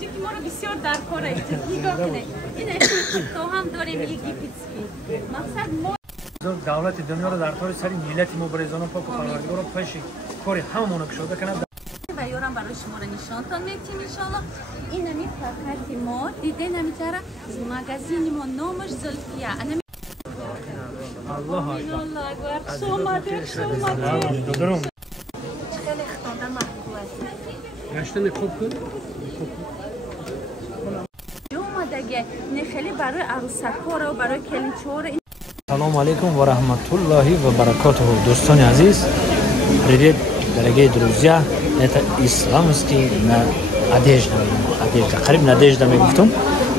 که ما رو بسیار در کار است. نگاه کنید. این تو هم داریم لیگیپیتسکی. مقصد ما دولت دنیا رو در کار سری ملت مبارزان پاک و پروردگار پیش کاری هممون شده کنه و یارم برای شما رو نشانتان میتیم ان شاء الله. این همی فقط ما دیدن همیتره مگزین ما نامش زلفیه. الله اکبر. شما درم خیلی خواندن محبوب است. گشتن خوب کن. اومدگه نخلی برای عروسک‌ها و برای کلیچور. سلام علیکم و رحمت الله و برکاته. دوستان عزیز، привет, дорогие друзья. Это исламский одежда. قریب надежда میگفتم.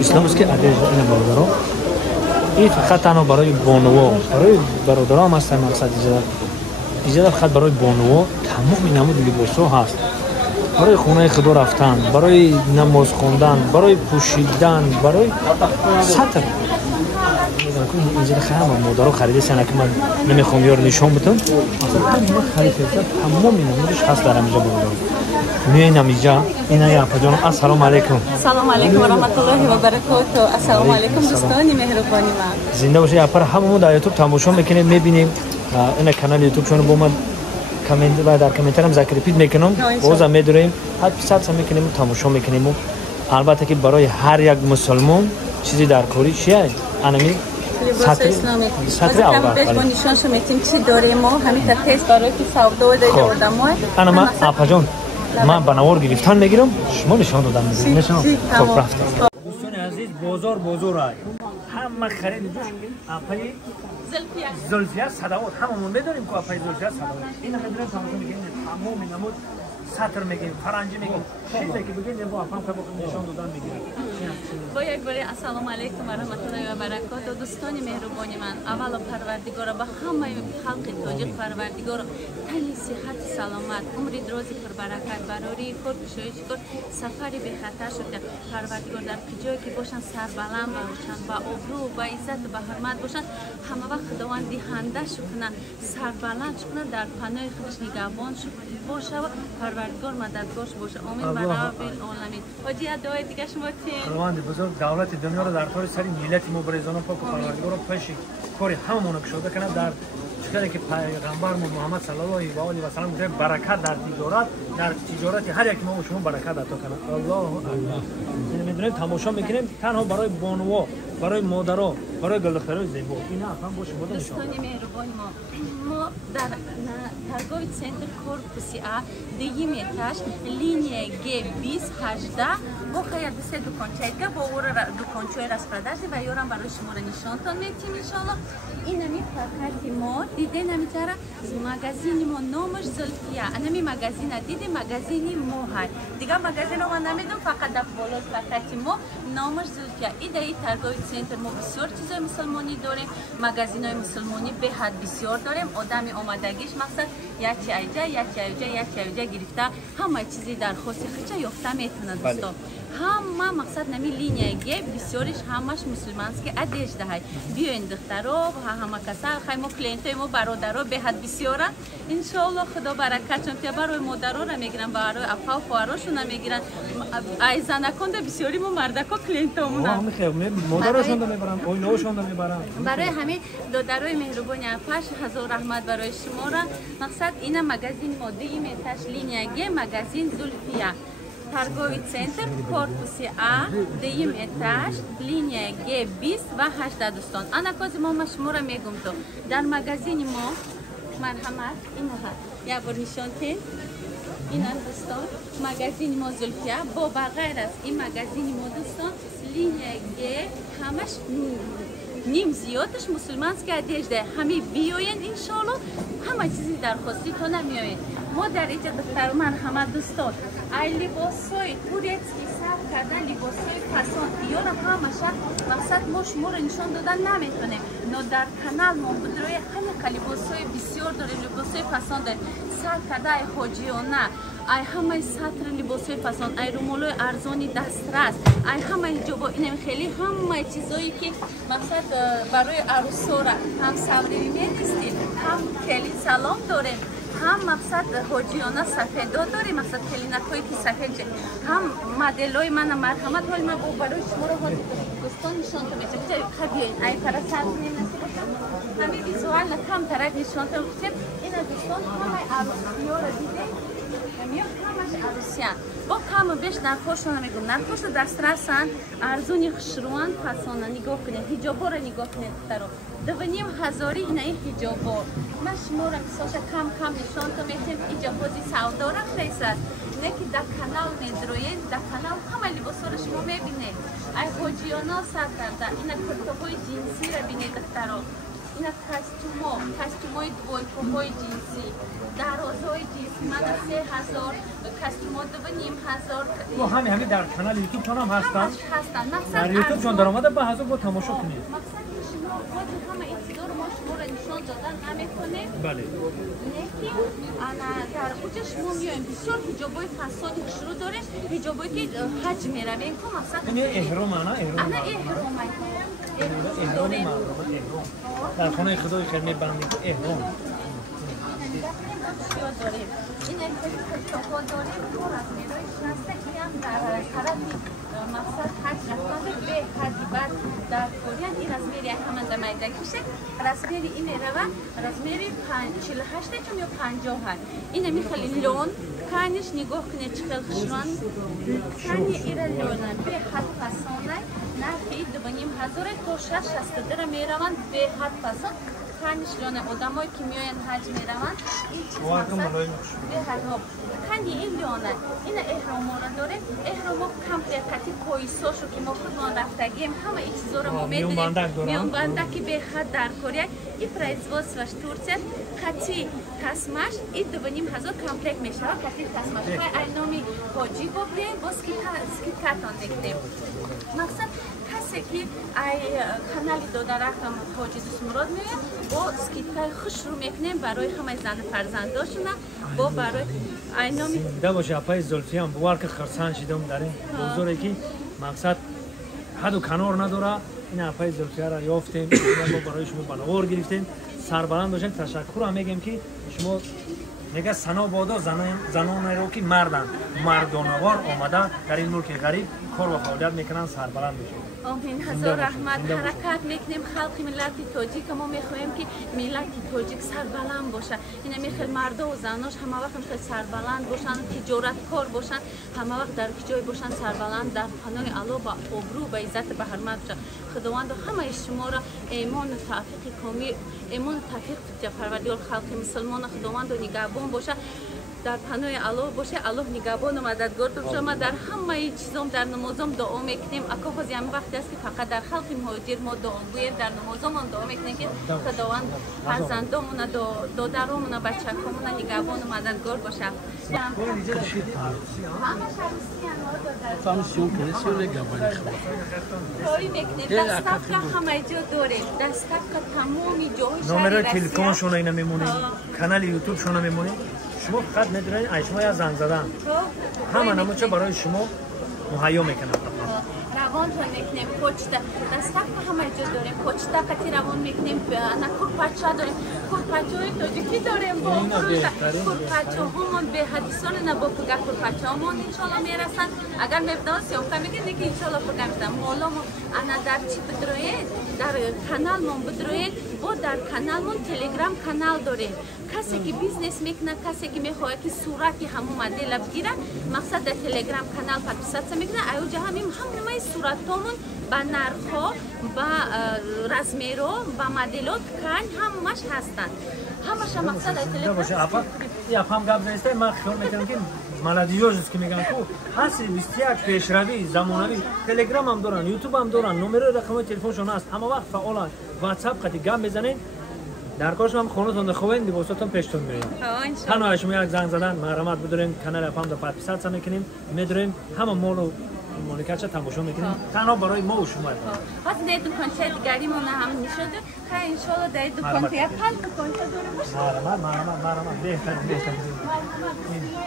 исламский одежда این برادران. این فقط تنها برای بانوها، برای برادران است مقصد اجازه فقط برای بانوها تمام نمود لباس‌ها هست. برای خونه خدا رفتن، برای نماز خواندن، برای پوشیدن، برای سطر. اینجا خیلی مادرها خریده سن که من نمیخوام یار نشون بدم. اصلا خریده تمام نمودش هست در اینجا بودم. میایم اینجا. اینا یا پجان. السلام علیکم. سلام علیکم و رحمت الله و برکاته. السلام علیکم دوستانی مهربانی من. زنده باشید. اپر هممون در یوتیوب تماشا میکنیم، میبینیم. این کانال یوتیوب چون با من کامنت و در کامنت هم ذکر پیدا میکنم. بازم میدونیم حد 100 میکنیم تماشا میکنیم. البته که برای هر یک مسلمان چیزی در کاری چیه؟ انمی لباس اسلامی. سطر اول. با نشانشو میتیم چی داریم ما همین تست برای که سودا داده آدمای. انا ما اپاجان من بنوار گرفتن میگیرم، شما نشان دادن میگیرید. نشان. خب رفتم. دوستان عزیز، بازار های همه خرید جوش اپای زلفیه صداوت هممون میدونیم که اپای زلفیه صداوت. اینا میدونن تماشا میکنید تمام نمود سطر میگیم، فرنگی میگیم. چیزی که بگید با اپام که نشان دادن میگیرید. با یک بار السلام علیکم و رحمت الله و برکاته. دوستان مهربانی من، اول پروردگار با همه خلق تاجیک پروردگار تنی صحت سلامت عمر دراز پر برکت برای خود بشویش کن سفری به خطر شده پروردگار در جایی که باشن سربلند باشن با ابرو و عزت و حرمت باشن همه وقت خداوند دهنده شکنه سربلند شکنه در پناه خودش نگهبان باشه و پروردگار مددگارش باشه. آمین و رب العالمین. حاجی دعای دیگه شما چی؟ دولت دنیا رو در کار سری ملت مبارزان پاک و پروردگار پیش کاری هممون شده کنه در چیزی که پیغمبر محمد صلی الله علیه و سلم گفته برکت در تجارت هر یک ما و شما برکت عطا کنه. الله اکبر. میدونید تماشا میکنیم تنها برای بانوها، برای مادرها، برای گلدخترای زیبا. اینا هم با شما دوستان مهربان ما در ترگاوی سنتر کورپوسی ا دیگه میتاش لینیه G 2018 با خیلی سه دکانچه با اور دکانچه رسپرداز و یارم برای شما رو نشانتان میتیم ان شاء الله. این همی فقط ما دیده نمیتره مگزین ما نامش زلفیه. انمی مگزین دیده مگزینی ما های دیگه مگزین ما نمیدونم فقط در بالا فقط ما نامش زلفیه. ایده ای ترگاوی سنتر ما بسیار چیزای مسلمانی داریم، مگزین های مسلمانی به حد بسیار داریم. آدمی آمدگیش مقصد یکی ایجا گرفته همه چیزی در خاص خیچه یافته میتونه دوستان. همه مقصد نمی لینیه گه بسیارش همش مسلمان است که ادیش دهی بیاین دخترها و همه کسا خیلی ما کلینتای ما برادرها به حد بسیاره ان شاء الله. خدا برکت چون که برای مادرها را میگیرن برای اپا و خواهراشون میگیرن ای زنکان ده بسیاری ما مردکا کلینتامون مادرشون میبرن اویناشون میبرن. برای همین دادرای مهربانی اپاش هزار رحمت برای شما را. مقصد اینا مگزین ماده میتاش لینیه گه مگزین زلفیه ترگاوی سنتر کورپوسی ا دیم اتاش لینیه G 20 و 18 دوستان. انا کازی ما شما را میگم تو در مگزین ما مرحمت اینها یا بر نشان تین اینا دوستان مگزین ما زلفیه با بغیر از این مگزین ما دوستان لینیه G همش نیم زیادش مسلمان است که دیجده همه بیاین ان شاء الله همه چیزی درخواستی تو نمیاین. ما در اینجا دختر من همه دوستان ای لباسای توریستی صرف کردن لباسای پسند یا را همشه مقصد ما شما رو نشان دادن نمیتونیم. نه در کانال ما بدروی همه لباسای بسیار داریم، لباسای پسند داریم صرف کرده ای حاجیانه ای همه سطر لباسای پسند ای رومالای ارزانی دسترس ای همه حجابا اینم خیلی همه چیزایی که مقصد برای عروسا را هم سوری می‌نستیم هم کلی سلام داریم هم مقصد حاجیانا سفیدا داری مقصد کلینکایی که سفید هم مدلای من مرحمت ولی من برای شما رو دوستان نشان میشه بجای خبیین ای فرسات نمیشه همین ویزوال کم طرف نشان میشه این دوستان همه عروسی‌ها رو دیده میاد همش عروسیان با کم بیش نرخوشون میگم نرخوش دسترسن ارزونی خشروان پسانه نگاه کنید حجابا رو نگاه کنید درو 2,500 اینا حجابا من شما رو مثلا کم نشان تو میتیم حجابازی سودا رو خیزد نه که در کانال میدروید در کانال همه لباسا رو شما میبینید ای حاجیانا سر کرده اینا کرتوهای جنسی رو بینید دخترها اینا کاستومای دویکوهای جنسی درازهای جنسی من 3,000 کاستوما 2,500 و همه در کانال یوتیوب چون هم هستن در یوتیوب چون در آمده با حضور با تماشا کنید مقصد شما خودی همه اطلاع رو ما شما رو نشان دادن نمیکنیم بله لیکن انا در اوجه شما میایم بسیار حجابای فسادی شروع داریم حجابایی که حج میرویم که مقصد این احرام انا داریم در خانه خدای خیر میبندیم احرام این اتفاقا داریم کار از میرای شنسته که هم در طرف مقصد حج رفتن به حدی بعد در کوریان این از میری همه میده کشه رسمیری این میروه رسمیری 48 کم یا 50 هست این میخوایی لون کنش نگاه کنه چقدر خشران کنی ایره لونه به حد پسانه نرخی 2,500 تا 6 در میروند به حد پسان کنش لونه آدمایی که میاین حج میروند این چیز مقصد به حد ها کنی این لونه این احرام را داره احرام کمپلیتی کویساشو که ما خودمان رفتگیم همه این چیزا رو ما میدونیم میان بندکی به حد در کوریا این производство в Турции کتی تسمش این 2,500 کمپلیت میشه کتی تسمش های نامی حاجی بگیریم با سکیتکاتان دیگه مقصد کسی که ای کانالی داده رقم حاجی دوست مراد میاد با سکیتکای خوش رو میکنیم برای همه زن فرزنداشونه با برای ای نامی ده باشه اپای زلفیان بوار که خرسان شدم داریم بزرگی که مقصد حد و کنار نداره این اپای زلفیا را یافتیم ما برای شما بنوار گرفتیم سربلند باشیم تشکر هم میگیم که شما میگه سنا بادا زنان رو که مردانوار آمده در این ملک غریب کار و فعالیت میکنن سربلند بشید آمین هزار رحمت حرکت میکنیم خلق ملت تاجیک ما میخوایم که ملت تاجیک سربلند باشه اینا میخواد مرد و زناش همه وقت میخواد سربلند باشن تجارت کار باشن همه وقت در جای باشن سربلند در پناه الله با ابرو با عزت به حرمت باشن خداوند همه شما را ایمان و توفیق کامل ایمان و توفیق پروردگار خلق مسلمان خداوند نگهبان باشه در پناه الله باشه الله نگهبان و مددگار باشه ما در همه چیزام در نمازم دعا میکنیم اکا خود هم وقت است که فقط در خلق مهاجر ما دعا گوییم در نمازم هم دعا میکنیم که خداوند فرزندامون دادرامون بچه‌هامون نگهبان و مددگار باشه کاری میکنیم دستک همه جا داریم دستک تمامی جاهای نمره تلفنشون اینا میمونه کانال یوتیوب شون میمونه شما فقط میدونید شما یا زنگ زدن همه نموچه برای شما مهیا میکنن روان رو میکنیم پوچتا دستک همه جا داریم پوچتا قطی روان میکنیم انا کورپاچا داریم کورپاچای تاجیکی داریم با کورپاچا همون به حدیثان نبا پگه کورپاچا همون انشالله میرسن اگر میبدان سیامکا میگه دیگه انشالله پگه میدن مولا انا در چی بدروید در کانال من بدروید با در کانال من تلگرام کانال داریم کسی که بیزنس میکنه کسی که میخواد که صورتی همون مدل بگیره مقصد در تلگرام کانال پادپیسات میکنه ایوجا همین همه صورتامون با نرخ‌ها با رزمیرو با مدلات کن همش هستن همش مقصد تلگرام باشه یا هم گپ نیست من خیال میکنم که مالادیوز که میگن کو هست 21 پیشروی زمانوی تلگرام هم دارن یوتیوب هم دارن نمره رقم تلفنشون هست اما وقت فعالن واتساپ قتی گپ بزنین در کارش هم خونتون خوین دیوستون پیشتون میرین تنها شما یک زنگ زدن مرحمت بدارین کانال اپام دو پادپیسات میکنیم میدونیم همه مولو مونیکاچا تماشا میکنیم تنها برای ما و شما خاطر در دکانچه دیگری ما هم نشده که ان شاء الله در دکانچه پال دکانچه داره باشه مرحمت بهتر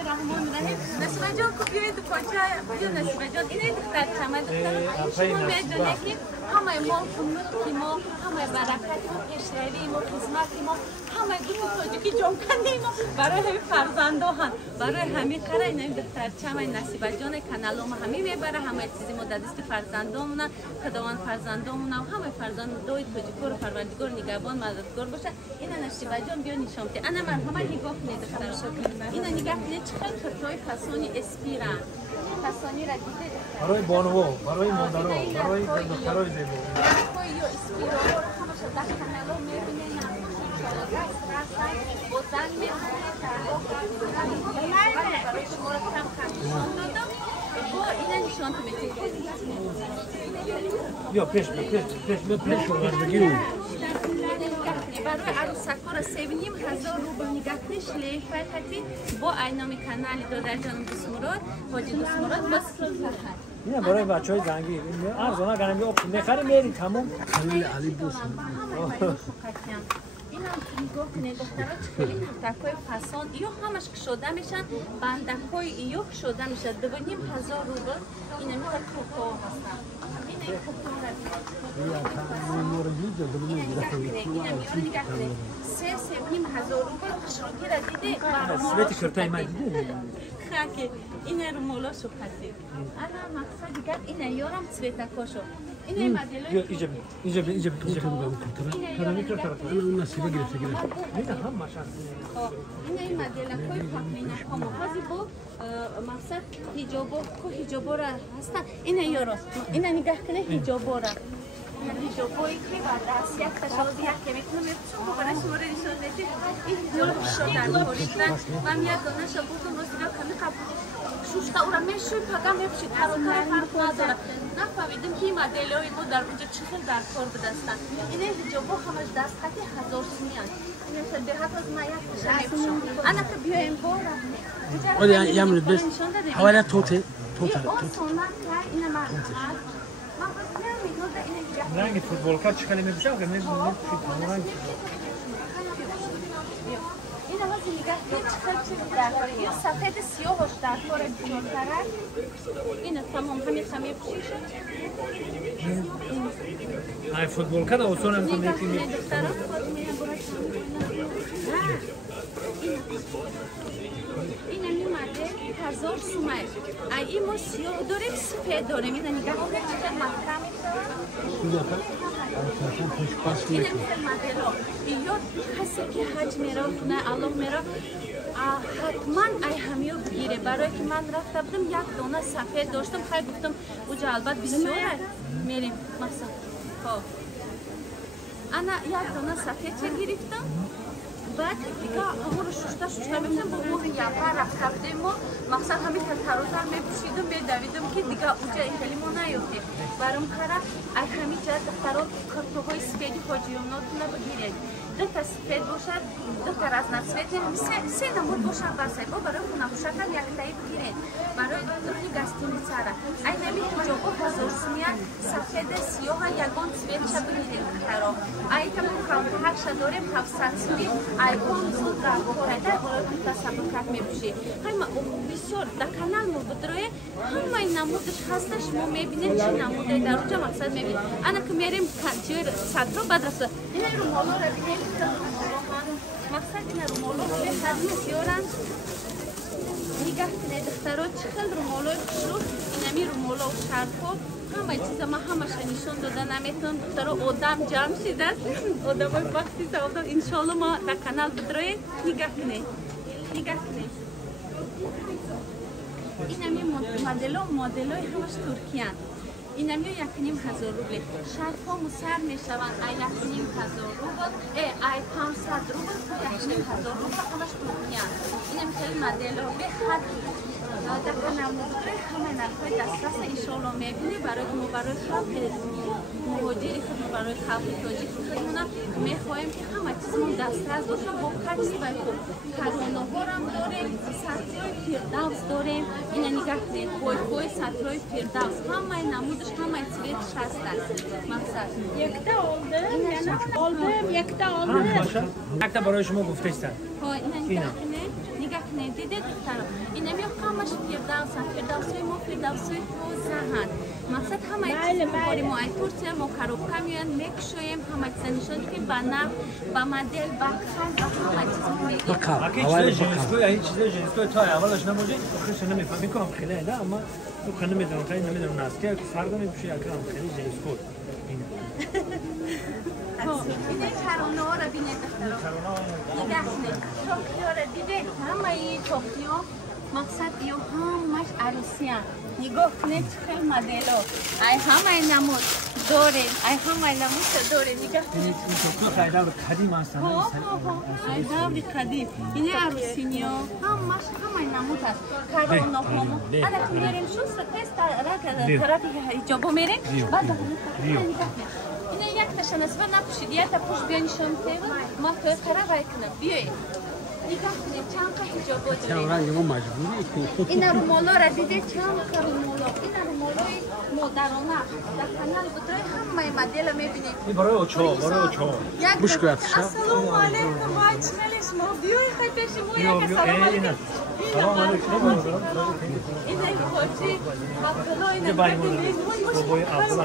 رحمان رحیم نسبه جان کو بیاید دکانچه کجا نسبه جان اینه دختر چمن دختر شما میدونه که همه ملک ما همه برکت ما پیشروی ما خدمت ما همه دوست تاجیکی جامکنی ما برای همه فرزندان برای همه قرار این دخترچه همه نصیبه جان کانال ما همه میبره همه چیزی ما در دست فرزندانمون خداوند فرزندانمون و همه فرزند دوی تاجیکور پروردگار نگهبان مددگار باشه این نصیبه جان بیا نشان بده انا من همه نگاه کنید دختر این نگاه کنید چقدر خطای فسانی اسپیرا فسانی را دیده برای بانو برای مادرها برای دخترای زیبا کویو اسپیرا رو همش در کانال میبینید بودن میخونه برای شما رو نشان دادم با این نشان میدید بیا پیش بگیریم برای عروسک‌ها را 7,500 روبل نگاه کنید شلیک فقطی با اینامی کانال دادر جانم دوستمراد حاجی دوستمراد بس این برای بچهای زنگی ارزانه گرمی آب میخریم میریم تمام علی بوس این هم نگاه کنید دخترها خیلی کفتک‌های فسان یا همش کشوده میشن بندک‌های ایو کشوده میشن 2,500 روبل این میخواد کوکو هستن این کوکو را نگاه کنید 3,500 روبل خشروگی را دیده سویت کرتای من دیده خاکی این رو مولا شو خسید انا مقصد دیگر این یارم سویتکاشو این مدل اینجا اون نصیبه گرفته این هم ماشا این مدل کوی پاکمینه هم بازی با مقصد حجابو را هستن این یاراست این نگاه کنه حجابو را حجابوی که بعد از یک تشابه یک که میتونم چون برای شما رو نشون بدید این حجاب شدن کوریدن من یک دانه شبودم روزگار کمی قبول شوشتا او را میشوی پاگم میپشید ترانه فرق نداره نفهمیدم که این مدل‌های ما در اونجا چقدر در کار بدستن این حجابو همش دست خطی 1000 سومی هست این مثل ده از ما یک تشابه میپشم انا که بیایم بارم ولی یامل بس حوالی توته این سنت کرد این مرد رنگ فوتبال چقدر میشه که میگم این هم از نگاه چقدر چیز درباره یه سفید سیاهش در کار جلوتره این تمام همین خمیر پوشی شد ای فوتبال کد آسان هم نگاه کنید کنید دختران این همی مده 1000 سومه این ما سیاه داریم سفید داریم این نگاه کنید چقدر محکم این مثل مدلا یا کسی که حج میره خونه الله میره حتما ای همیو بگیره برای که من رفته بودم یک دانه سفید داشتم خیلی گفتم اوجا البته بسیاره میریم مثلا خب انا یک دانه سفید چه گرفتم بعد دیگه همون رو شوشته میبینم با مهر یپر رفته بودیم ما مقصد همین ترتر میپوشیدم میدویدم که دیگه اونجا خیلی ما نیفتیم برام کاره ای همین جا دختران کارتوهای سفیدی حاجیاناتون بگیرید دو تا سفید باشد دو تا از نسفید سه نمود باشد بسه با برای خونموشکل یک تایی بگیرید برای دوی گستیم سره ای نمی حجابا 1000 سومیه سفید سیاه یگان سفید چه بگیرید دختران ای که ما 700 داریم 700 سومی ای کنسول در بخورده برای اون تصبکت میبوشی همه بسیار در کانال ما بدروی همه نمودش هستش ما میبینیم چه نموده در اونجا مقصد میبینیم انا که میریم جوی صدرا بعد رسول این رو مالو رو بینیم مقصد این رو مالو رو به خدمه سیارن نگاه کنه دخترها چقدر رو مالو کشو اینمی رو مالو و شرفا همه چیزا ما همش نشون داده نمیتونم دخترها آدم جمع شدن آدم های وقتی سوالدار انشالله ما در کانال بدروی نگاه کنه اینمی مدل های همش ترکیه این هم 1,500 روبل شرف ها مسر می شوند 1,500 روبل ای 500 روبل 1,500 روبل همش ترکیه این هم خیلی مدل ها به حد در کانال همه نرخ دسترس انشالله میبینی برای ما برای خلق مهاجری خود برای خلق تاجیک خودمون میخواهیم که همه چیزمون دسترس باشه با کچی و خوب کارونه‌ها هم داریم سطرهای فردوس داریم این نگاه کنید بوی سطرهای فردوس همه نمودش همه چیزش هست مقصد یکتا آلدم یکتا آلدم یکتا برای شما گفته استن این نگاه کنید دیده دخترم این همش فردوس های ما فردوس های توزه هست مقصد همه بله، میخوریم ما این تورتیا ما کروبکا میان میکشویم همه چیز نشون که با نف با مدل با خز با همه چیز ما میگیم بکار اگه حوالی چیز بکار جنسکوی این چیز جنسکوی تا اولش نموجه آخرش نمیفهمی که هم خیلی نه اما تو کنه میدونم خیلی نمیدونم ناس که فردا میپوشه یک هم خیلی جنسکوی این اینه ترانه ها را بینید این دستنه توکیو را دیده همه این توکیو مقصد یو همش عروسی هم نگاه کنید خیلی مدل ها ای همه نمود دوره ای همه نمود دوره نگاه این توکیو خیلی دور قدیم هستن ای دور قدیم اینه عروسی نیا همه نمود هست ترانه همو انا که میریم شوست تست طرفی ایجابو میریم بعد اینه یک نشان است و نپوشید یک تا پوش بیانشان تیو ما توی طرف کنم بیایید نگاه کنید چند که حجابا چند داریم رنگ ما مجبوری این رومالا را دیده چند که رومالا این رومالای مادرانه در کانال بودای همه مدل میبینید این برای اوچو مشکلات شد السلام علیکم وای چخیلی شما بیای خیلی پیشی مو یک سلام علیکم سلام علیکم این خوشی عبدالله این بابای عبدالله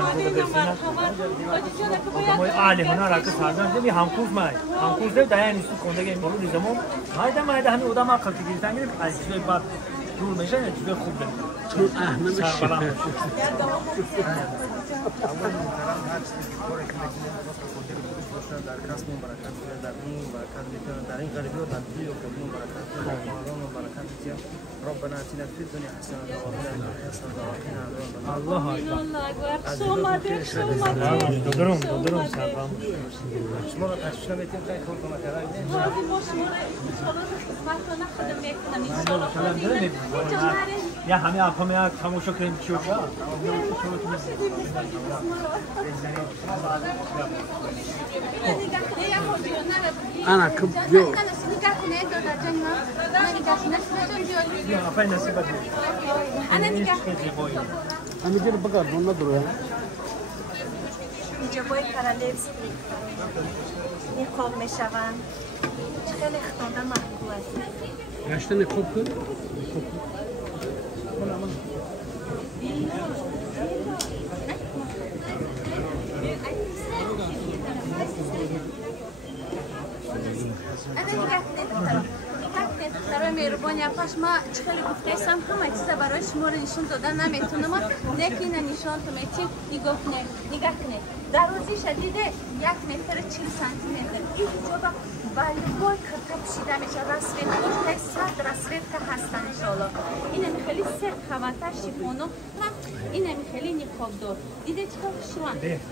بابای علی هنر که سازن دیگه همکوز مای همکوز ده داین است کوندگی مولو دیزمون مایده همین آدم عقل گیرتن میره از چیزای بعد جور میشه چیزای خوب ده چون احمد شفه در کسب و برکت در دین و برکت میکنه در این غریبی و در دیو کبیر و برکت در مالان و برکت میکنه ربنا اتنا فی الدنیا حسنه و فی الاخره حسنه و قنا عذاب الله اکبر شما دودرم سلام شما را تشویق میتیم خیلی خوب کمک کردید یا همه اپا تماشا کنیم چی شد انا کب جو افای نصیب بود انا جير بقر دون ندرو جبای پرالپس نقاب میشوند خیلی خطانده محبوب است گشتن خوب کن انا نگاه کنید دخترای مهربانی پاش ما خیلی گفتم همه چیز برای شما رو نشون دادن نمیتونم لیکن نشان تو میتونم نگاه کنید در روزی شدیده 1 متر 40 سانتی متر این جواب بالای کتا پوشیده میشه رسویت خوش 100 رسویت که هستن انشالله این خیلی سخت خواتر شیفونو این خیلی نقاب دار دیده چطور شما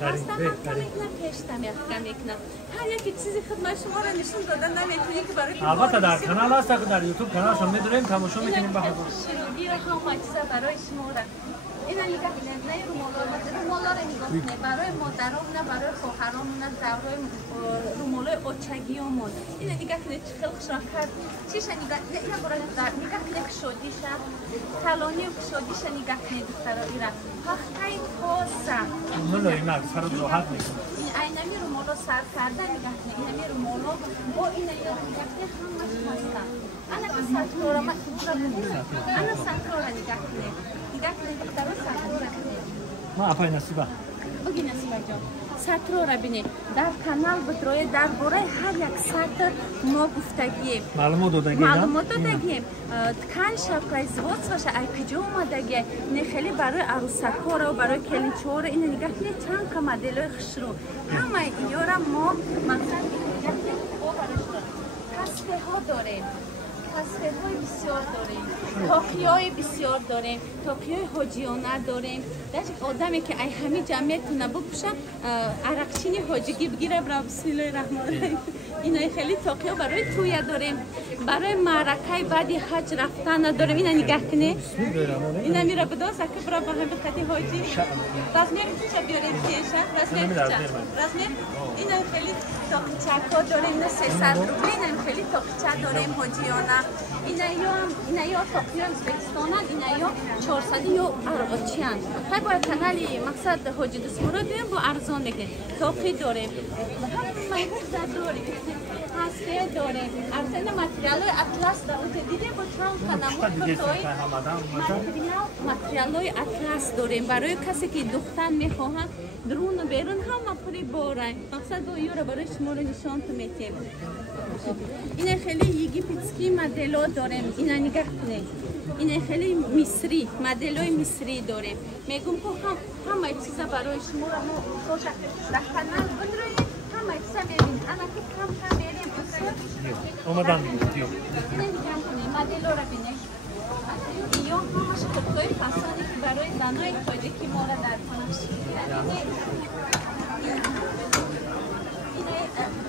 هستم میکنم پیشتم میکنم هر یکی چیزی خدمت شما رو نشون دادن نمیتونی که برای البته در کانال هست که در یوتیوب کانال شما میدونیم تماشا میکنیم به حضور شروعی رو همه چیز برای شما را این نگاه کنید نه رومالا رو نگاه کنید برای مادرام نه برای خواهرام نه برای رومالای اوچگیامون این نگاه کنید چه خلقش را کرد چیش نگاه این برای نگاه کنید که شدیشه تلانی و شدیشه نگاه کنید دخترها ایرا پختای خواسته نه نه سر راحت میکنه این اینمی رومالا سر کرده نگاه کنید اینمی رومالا با این نگاه کنید همش هستن انا که سطور ما انا سطور نگاه کنید ما اپای نصیبه بگی نصیبه جان سطر را بینید در کانال بتروی در باره هر یک سطر ما گفتگیم معلومات دادگیم تکن شبکه زوات باشه ای پیجا اومدگی نه خیلی برای عروسک ها و برای کلیچه ها این نگاه کنید چند که مدل های خشرو همه ایارا ما مقصد نگاه کنید کسبه ها داریم کسبه های بسیار داریم تاقی های بسیار داریم تاقی های حاجیانه داریم در آدمی که ای همه جمعیت نبوشه عرقچینی حاجگی بگیره برای بسم الله الرحمن الرحیم اینای خیلی تاقی ها برای تویه داریم برای معرکه بعدی حج رفتن داریم اینا نگاه کنی اینا میره بدازه که برای همه قدی حاجی رسمیر چه بیاریم تیشه رسمیر اینا خیلی تاقیچه ها داریم نه 300 روبه اینا خیلی تاقیچه داریم حاجیانه اینا یا تاقی ها ازبکستانن اینا یا 400 یا ارغچیان خیلی باید کانالی مقصد حاجی دست مراد بیم با ارزان بگیم تاقی داریم همه محبوب داریم هسته داره ارتن ماتریال اطلس داره دیده با چند قدم ماتریال اطلس داریم برای کسی که دختن میخواهند درون و بیرون همه پوری باره مقصد با یورا برای شما رو نشان میتیم این خیلی یگیپتسکی مدل‌ها داریم اینا نگاه کنید این خیلی مصری مدل‌های مصری داریم میگم که همه چیزا برای شما رو خوش رفتن بندرید همه چیزا ببین انا که کم بریم اومدن دیو نگاه کنید مدل‌ها رو ببینید یا همش کتای پسانی که برای زنای خودی که ما را در کنش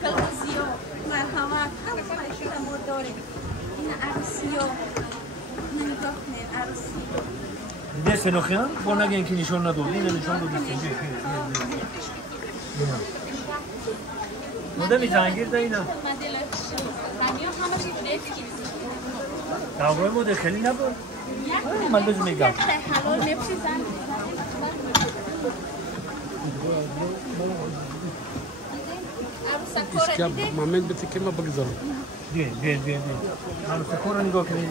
کلوزیو مرحمت همه چیزا ما داریم این عروسیو نگاه کنید عروسی دیده سنوخیان با نگه که نشان نداد این نشان دو دیستنجه مدل جهانگیر ده اینا مدل رنیا همش گرفتی داورای مدل خیلی نبود من لازم میگم حلال میپسیزن İşte Mehmet bir tekeme bakıyorum. بیا من سکور نگاه کنید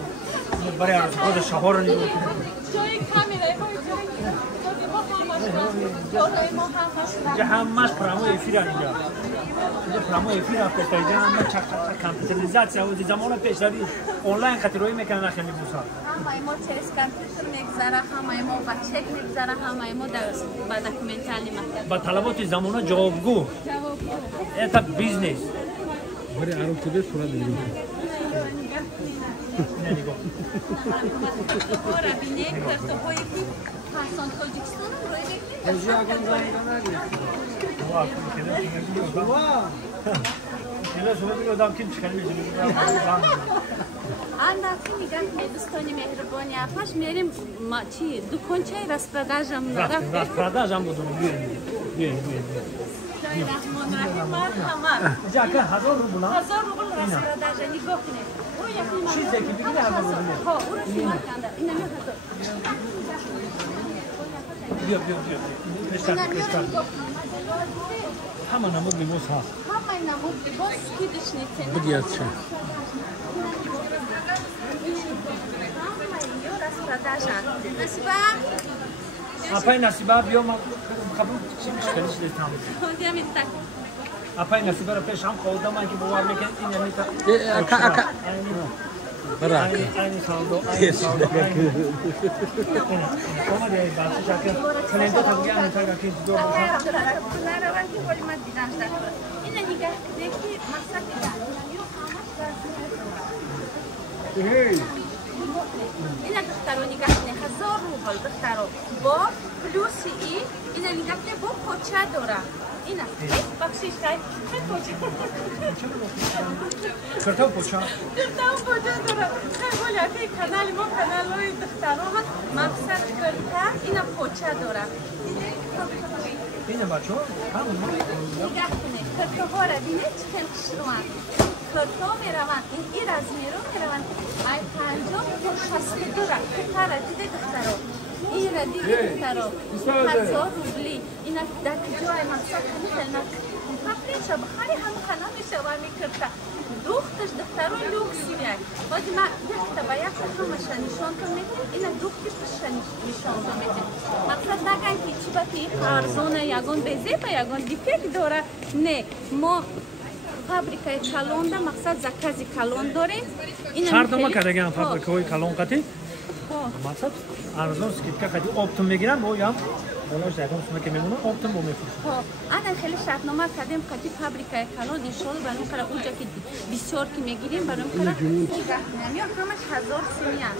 برای خود شهر نگاه کنید جای کامیرای اینجا همش پرامو افیر اینجا پرامو افیر هفته اینجا همه چک کامپیوتریزاسیا و زمان پیشروی آنلاین خاطرایی میکنن خیلی بوسا همه ما تست کامپیوتر میگذره همه ما با چک میگذره همه ما با دکومنتالی مطلب با طلبات زمان جوابگو ایتا بیزنس Bari Arapçada sonra dedim. Ora bine kartofoy ki Hasan Tacikistan buraya Anlatayım میگم که دوستان مهربانی افش میریم چی دکانچه رستپرداژم رستپرداژم بودم بیاین رحمان رحیم مرحمت جاکه 1000 روبل 1000 روبل رستپرداژ نگاه کنید او یکی چیزی که بگیری 1000 روبل ها او رو سیمار کنده اینا می 1000 بیا کشتن همه نمود لباس هست همه نمود لباس کی دشنیتن Bıdiyat şey. Apay nasiba bia ma kabul çıkmış listam. Apay nasiba peş ham kolda ma ki buvar meken in yani Aka. Bırak. Aynı saldo. Ama de bazı şarkı kalende tabii yani tabii ki doğru. Yine nigah'taki maksat Hey. اینا دخترو نگاه کنه 1000 روبل دخترو با پلوسی اینا نگاه کنه با پوچه داره اینا بخشش خیلی پوچه Kırtav poça. دخترو پوچه داره خیلی که کانال ما کانالوی دخترو هست مقصد کرده اینا پوچه داره Yine bacho. Tamam mı? نگاه کنه کرتو را بینه چکن کشروان کرتو میروند این از میرو میروند ای 50 تا 62 را کتر دیده دخترو این را دیده دخترو 1000 روبلی اینا در جای مقصد کنید پاپریشا بخاری هم خانه میشه و میکرده دوختش دخترو لوکسی میاد وقتی ما دخته باید همش نشان کنید اینا دوختش نشان کنید مقصد نگن که چی باتی ارزونه یگان بزی با یگان دیپک داره نه ما فابریکای کلون ده مقصد زکازی کلون داریم شرط ما کردگان فابریکای کلون قتی مقصد ارزون سکیپکا خیلی اپتوم میگیرن و یا بالاش یکم سومه که میمونه اپتوم رو میفروشن انا خیلی شرطنامه کردیم که فابریکای کلون ان شاء الله برام کار اونجا که بسیار که میگیریم برام کار نمیاد همش 1000 سیمیان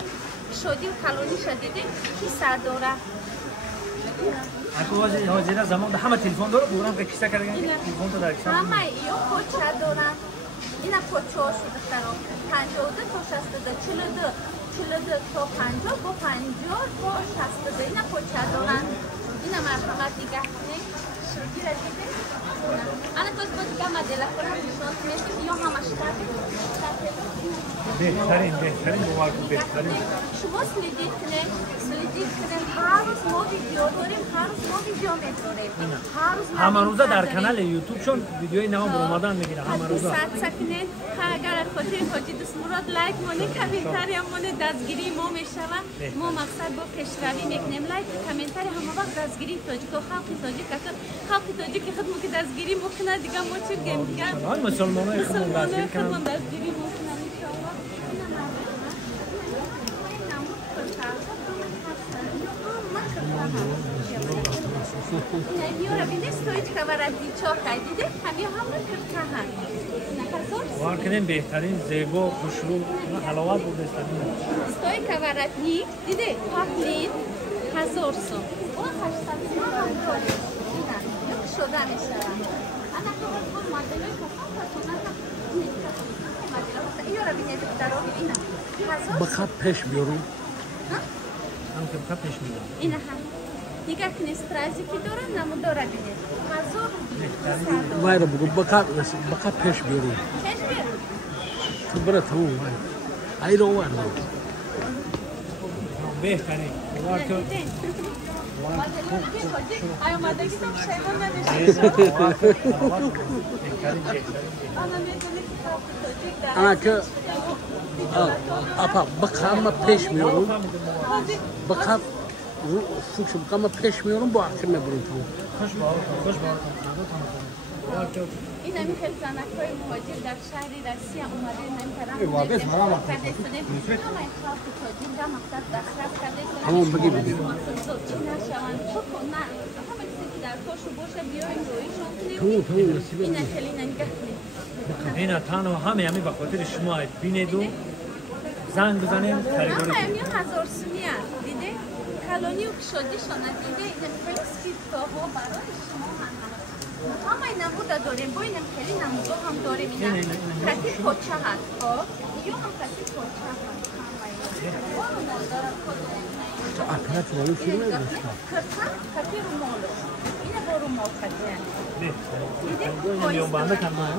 شدیم کلونی شدیده کی سرداره اگه حاضر زمان ده همه تلفن داره دورم که کیسه کردن تلفن تو در کیسه همه ایو پوچه دارن اینا پوچه ها شده دختران 52 تا 62 42 تا 50 با 50 تا 62 اینا پوچه دارن اینا مرحمت نگاه کنید شدی را دیده انا تو از دیگه مدل کنم نشان میدیم یا همش بهترین بهترین شما سلیدید کنه هر روز ما ویدیو داریم هر روز ما ویدیو ویدیو می‌داریم. هر روز همه روزه در کانال یوتیوب چون ویدیوی نام رمضان میگیره همه روزه. ساعت سکنید اگر خاطر حاجی دوست مراد لایک مونه کامنتاری مونه دستگیری ما میشوه ما مقصد با پیشروی میکنیم لایک کامنتاری همه وقت دستگیری تاجیک و خلق تاجیک که خلق تاجیک خود مو که دستگیری میکنه دیگه ما چی بگیم دیگه مسلمانای خودمون دستگیری کنن. دستگیری میکنن ان شاء الله. Signora, vede stoici cavaratti ciocca, dide همه همون کرده هم. واقعا بهترین زیبا خوشبو حلاوت بود استادی. استوی کواratni دیده پاکلین 1000 سوم. اون 800 سوم هم داره. اینا یک شده میشه. انا خودم مدلای کافه Signora, vede دارو اینا. بخواب پیش بیارم. هم که بخواب پیش میاد. اینا هم. دیگه کنی استرازی کی داره نمو داره بینه. 1000 وایرا بگو بخواب پیش بیارم. پیش بیارم. تو برای تموم وای. ایرو وایرا. بهترین. واقعا. آیا مادگی تو شیوان نداشتی؟ انا که اپا بخواب پیش میارم. بخواب فوکس بخواب پیش میارم با آخر میبرم تو. خوش باور. این همی خیلی زنک‌های مهاجر در شهر روسیه اومده نمی‌تونن همون بگی بگی تو این خیلی نگه اینا تنها همه به خاطر شما بینید و زنگ بزنیم خریداری کنیم. همه 1000 سومی دیده کالونی و کشادی شانه دیده این خیلی سکیدگاه ها برای شما همه نموده داریم با اینم خیلی نموده هم داریم اینم کتی پوچه هست یا هم کتی پوچه هست اپرات ولی چی میگه؟ کرتن کتی رومالو اینه با رومال کتی دیده میون بنده کنم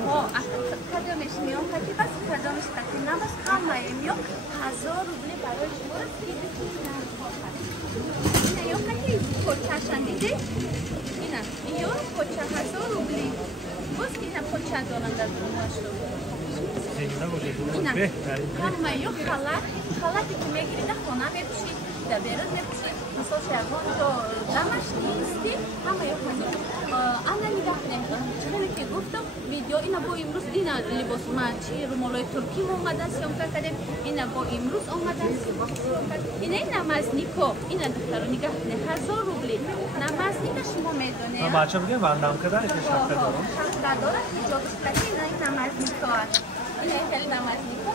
کدامش میون کتی بس کدامش کتی نه بس همه میون 1000 روبلی برای شما دیده اینه یا کتی پوچه شن دیده یا پوچه 1000 روبلی باز که پوچه دارن در دنیاشو اینا همه یا خلاتی که میگیرید خونه میبشی در بیرون میبشی مثلا شربان تو دمش نیستی همه یا خونه انا نگاه نمیدم چون که گفتم ویدیو اینا با امروز اینا لباس ما چی رومالای ترکی ما اومدن سیام کردیم اینا با امروز اومدن سیام اینا نمازنیکو اینا دختر نگاه نه 1000 روبلی نمازنیک شما میدونید بچه بگه بندم کردن ایش هفته دارم هفته دارم جابش کردی اینا نمازنیکو اینا خیلی نمازنیکو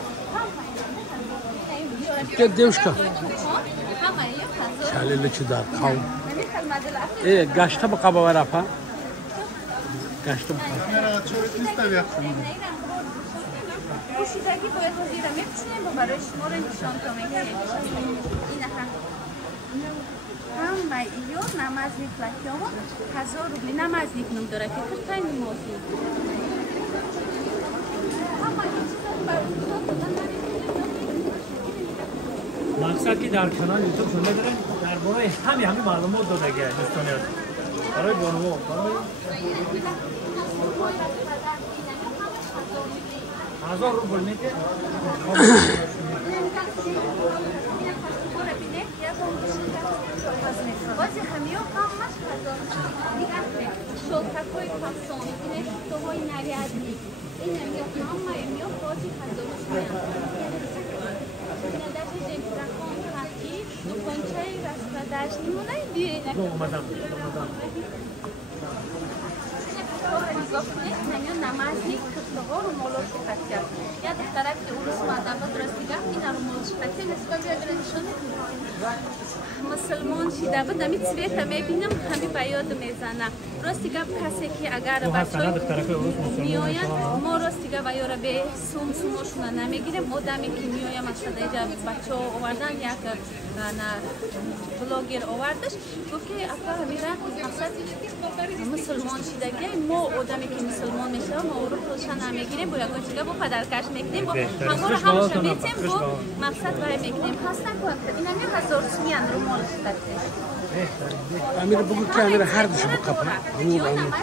که دیوشکا همه یا چاله لچ دار خاو ای گاشته بقا باور اپا گاشته بقا پوشیدگی باید زیرا میپوشیم و برای شما رو نشان کنیم این همه یا نمازنیک لکیامو 1000 روبلی نمازنیک نم داره که کرتای نمازی مقصد که در کانال یوتیوب شما دارن درباره همین معلومات داده گه دوستانیات برای بانوان برای 1000 روبل میده بازی همیو همش 1000 دیگه شلتکای پاسون اینه توهای نریادی این همه همیو بازی 1000 dokończaj rozkładać nie اومدم نمیون نمازنیک کردگاه رو مولوش کردیم یا دخترک که اولوس مادر بود رسیدم این رو مولوش کردیم نسبت به ادرانشون مسلمان شده بود نمی سویت میبینم همی بیاد میزنم رستیگه کسی که اگر بچه میاین ما رستیگه و یاره به سومشون نمیگیریم آدمی که میایم مثلا اینجا بچه آوردن یک بلاگر آوردش گفت که اپا همیره مسلمان شدگی ما آدمی که مسلمان میشه ما او رو خودشان نمیگیریم با یک چیزا با پدرکش میکنیم با همه رو همش میتیم با مقصد برای میکنیم خواستن کن این همی 1000 سومی رو مال شده امیر بگو که امیر هر دوشو بقبه روب امیر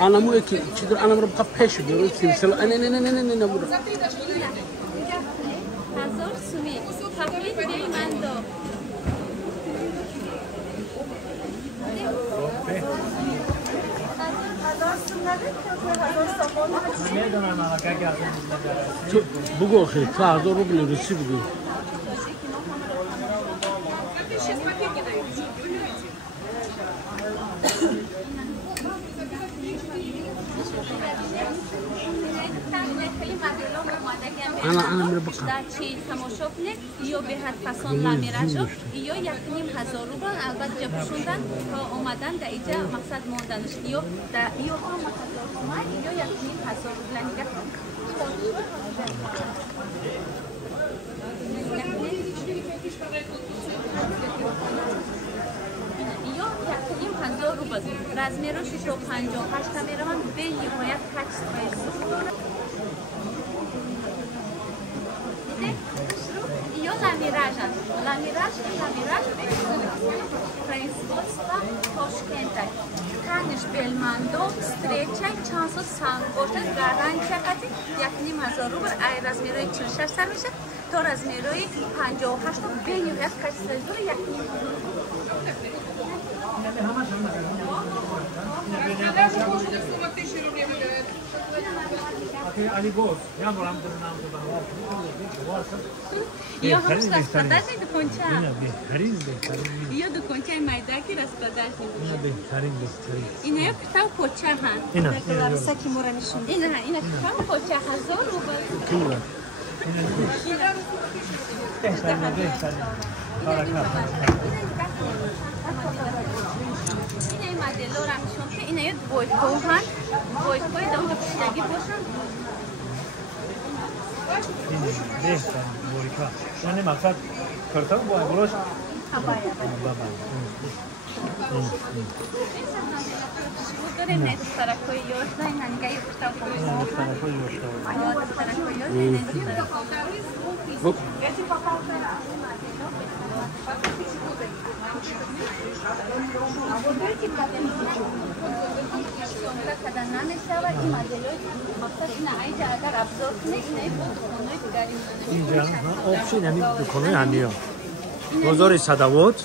انا مو اكيد انا مربقه بحش بيرو سلسله انا برو هزار سومی تقلید بیمندو بگو خیلی تو 1000 روبل روسی بگو انا میره بقم در چی تماشا کنید یا به حد فسان لمیرشو یا 1500 روبل البته جا پشوندن تا اومدن در اینجا مقصد موندنش یا در یا هم مقصد یا 1500 روبل نگه یا 1500 روبل رزمیرو 658 میره من به نهایت تکس Io la Mirage производство Тошкента. Каниш Белмандо, встреча, чансо сангошта, гарантия кати, 1500 рубль, ай размерой 46 сар мешад, то размерой 58 бениҳоят качественно 1500 Я хочу распродать доконча. Я доконча майдаки распродать. Ина питал поча хан. Ина саки моранишон. Ина питал поча 1000 рубль. Кила. Ина модело рамишон ки ина ё бойко хан. Бойко дом пиштаги бошон. بهتر بوریکا من مقصد کرتا با گروش بابا داره نه ترکوی یوش نه نگه یوشتا بود ترکوی یوشتا ترکوی یوش نه когда нанесла и модель, максимально айда агар обзор кунеш, не буд хонoi дигари инҷа обши нами дуконои ҳамиё бозори садовод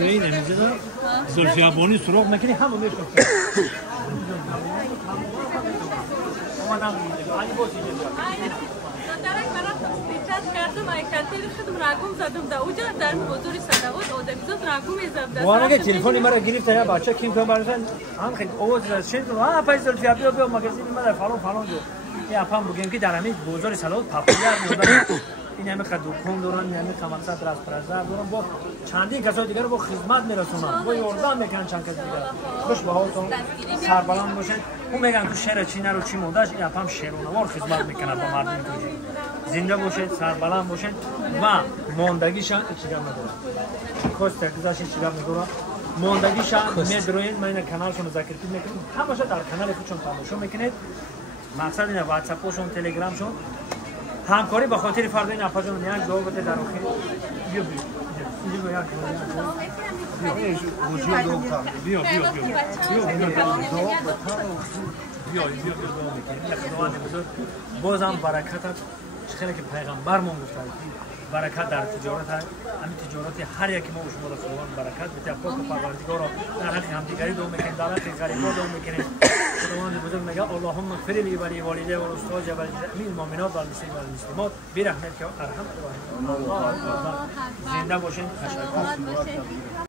нои намизана зулфиябони суроғ накини ҳама мешофта омадам али бос Дарак барам печат кардам, ай картери худам рагум задам да уҷа дар бозори садовод одамизод рагум мезабда. ванага телефони мара гирифта я бача ким кам барасан ан хел овоз рашид ва пай зулфия биё магазини мара фалон ҷо я пам бугем ки дар ҳамин бозори садовод популяр мода ин ҳамиқа дукон доран ин ҳамиқа мақсад распродажа доран бо чандин касои дигар бо хизмат мерасонанд бо ёрдам мекунанд чанд каси дигар хушбаҳотон сарбаланд бошед ӯ мегӯянд ку шера чӣ нару чӣ модаш ин ҳам шеронавор хизмат мекунад ба мардуми кӯҷи зинда бошед сарбаланд бошед ва мондагиша чигап надорад костя гузаши чигап надорад мондагиша медроед ма ина каналшон закрипӣ мекунем ҳамаша дар канали худшон тамошо мекунед мақсад ина ватсапошон телеграмшон ҳамкорӣ ба хотири фардои напаҷон як ҷавоб баде дар охир биё бозам баракатат хеле ки пайғамбармон гуфтад баракат дар тиҷорат ҳамин тиҷорати ҳар яке мо шуморо худованд баракат битя поку парвардигоро дар ҳаққи ҳамдигарӣ дуо мекунем дар ҳаққи ғарибо дуо мекунем خداوند بزرگ میگه اللهم اغفر لی و لوالدی و لاستاذ و لجميع المؤمنات و المسلمین و المسلمات برحمتک ارحم الراحمین. زنده باشین. تشکر.